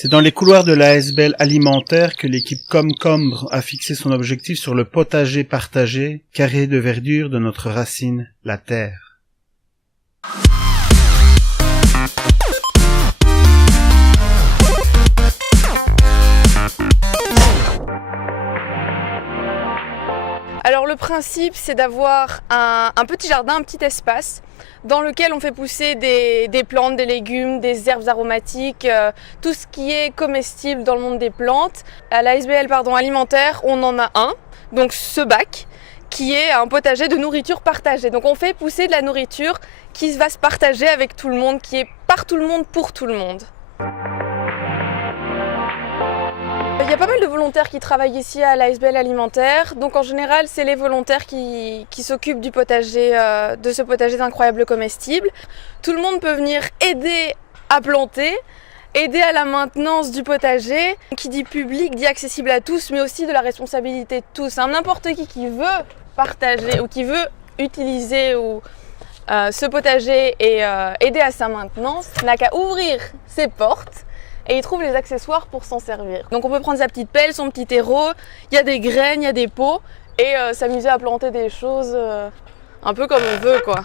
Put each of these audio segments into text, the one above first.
C'est dans les couloirs de l'ASBL alimentaire que l'équipe Comcombre a fixé son objectif sur le potager partagé, carré de verdure de notre racine, la terre. Alors le principe, c'est d'avoir un petit jardin, un petit espace dans lequel on fait pousser des plantes, des légumes, des herbes aromatiques, tout ce qui est comestible dans le monde des plantes. À l'ASBL alimentaire, on en a un, donc ce bac, qui est un potager de nourriture partagée. Donc on fait pousser de la nourriture qui va se partager avec tout le monde, qui est par tout le monde pour tout le monde. Il y a pas mal de volontaires qui travaillent ici à l'ASBL alimentaire, donc en général c'est les volontaires qui s'occupent du potager, de ce potager d'incroyables comestibles. Tout le monde peut venir aider à planter, aider à la maintenance du potager. Qui dit public dit accessible à tous, mais aussi de la responsabilité de tous. N'importe qui veut partager ou qui veut utiliser ce potager et aider à sa maintenance n'a qu'à ouvrir ses portes et il trouve les accessoires pour s'en servir. Donc on peut prendre sa petite pelle, son petit terreau, il y a des graines, il y a des pots et s'amuser à planter des choses un peu comme on veut quoi.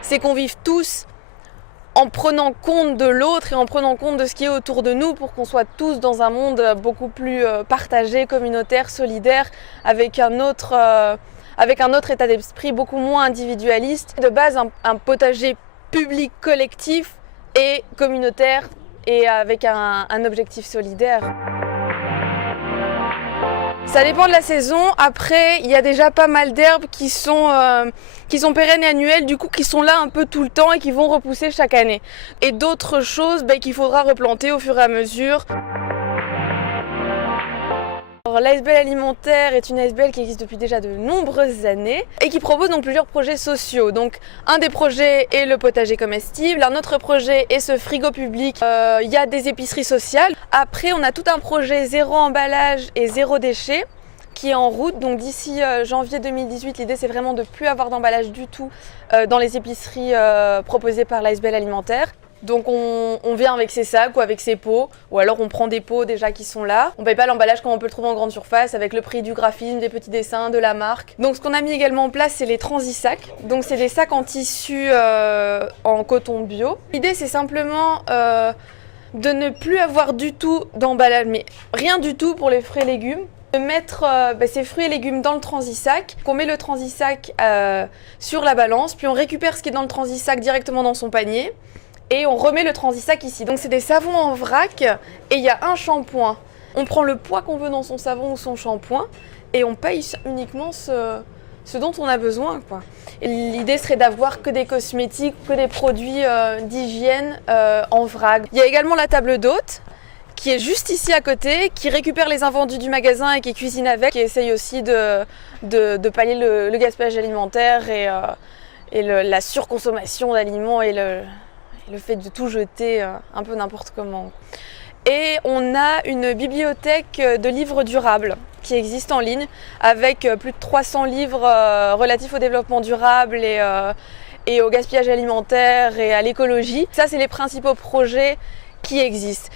C'est qu'on vive tous en prenant compte de l'autre et en prenant compte de ce qui est autour de nous pour qu'on soit tous dans un monde beaucoup plus partagé, communautaire, solidaire, avec un autre état d'esprit beaucoup moins individualiste. De base, un potager public collectif et communautaire et avec un objectif solidaire. Ça dépend de la saison. Après, il y a déjà pas mal d'herbes qui sont pérennes et annuelles, du coup qui sont là un peu tout le temps et qui vont repousser chaque année. Et d'autres choses qu'il faudra replanter au fur et à mesure. L'ASBL alimentaire est une ASBL qui existe depuis déjà de nombreuses années et qui propose donc plusieurs projets sociaux. Donc un des projets est le potager comestible, un autre projet est ce frigo public, il y a des épiceries sociales. Après on a tout un projet zéro emballage et zéro déchet qui est en route. Donc d'ici janvier 2018, l'idée c'est vraiment de ne plus avoir d'emballage du tout dans les épiceries proposées par l'ASBL alimentaire. Donc on vient avec ses sacs ou avec ses pots, ou alors on prend des pots déjà qui sont là. On ne paye pas l'emballage comme on peut le trouver en grande surface, avec le prix du graphisme, des petits dessins, de la marque. Donc ce qu'on a mis également en place, c'est les transi-sacs. Donc c'est des sacs en tissu en coton bio. L'idée c'est simplement de ne plus avoir du tout d'emballage, mais rien du tout pour les fruits et légumes. De mettre ces fruits et légumes dans le transi-sac, qu'on met le transi-sac sur la balance, puis on récupère ce qui est dans le transi-sac directement dans son panier. Et on remet le transi-sac ici. Donc c'est des savons en vrac et il y a un shampoing. On prend le poids qu'on veut dans son savon ou son shampoing et on paye uniquement ce dont on a besoin, quoi. Et l'idée serait d'avoir que des cosmétiques, que des produits d'hygiène en vrac. Il y a également la table d'hôte qui est juste ici à côté, qui récupère les invendus du magasin et qui cuisine avec, qui essaye aussi de pallier le gaspillage alimentaire et la surconsommation d'aliments et le fait de tout jeter un peu n'importe comment. Et on a une bibliothèque de livres durables qui existe en ligne avec plus de 300 livres relatifs au développement durable et au gaspillage alimentaire et à l'écologie. Ça, c'est les principaux projets qui existent.